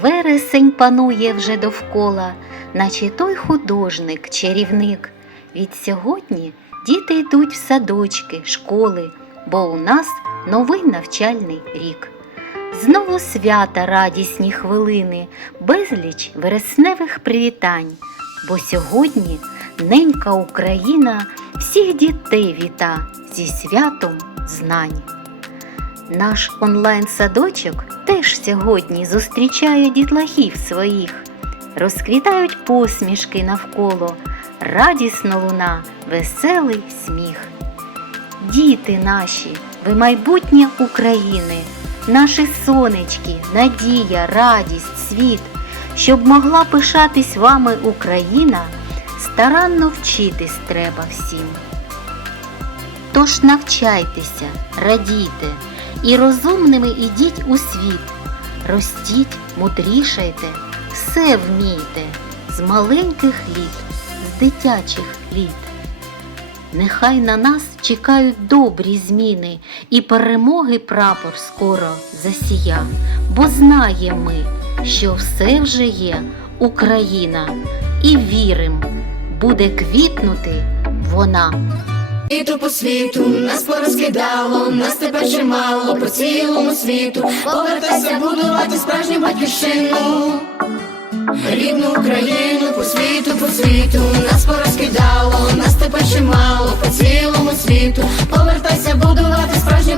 Вересень панує вже довкола, наче той художник, чарівник. Від сьогодні діти йдуть в садочки, школи, бо у нас новий навчальний рік. Знову свята радісні хвилини, безліч вересневих привітань, бо сьогодні ненька Україна всіх дітей віта зі святом знань. Наш онлайн-садочок теж сьогодні зустрічає дітлахів своїх. Розквітають посмішки навколо, радісно луна, веселий сміх. Діти наші, ви майбутнє України, наші сонечки, надія, радість, світ, щоб могла пишатись вами Україна, старанно вчитись треба всім. Тож навчайтеся, радійте і розумними ідіть у світ. Ростіть, мудрішайте, все вмійте з маленьких літ, з дитячих літ. Нехай на нас чекають добрі зміни, і перемоги прапор скоро засія, бо знаємо ми, що все вже є Україна, і вірим, буде квітнути вона. Світу по світу нас порозкидало, нас тепер чимало по цілому світу. Повертайся будувати справжню батьківщину. Рідну Україну по світу, по світу нас порозкидало, нас тепер чимало по цілому світу. Повертайся будувати справжню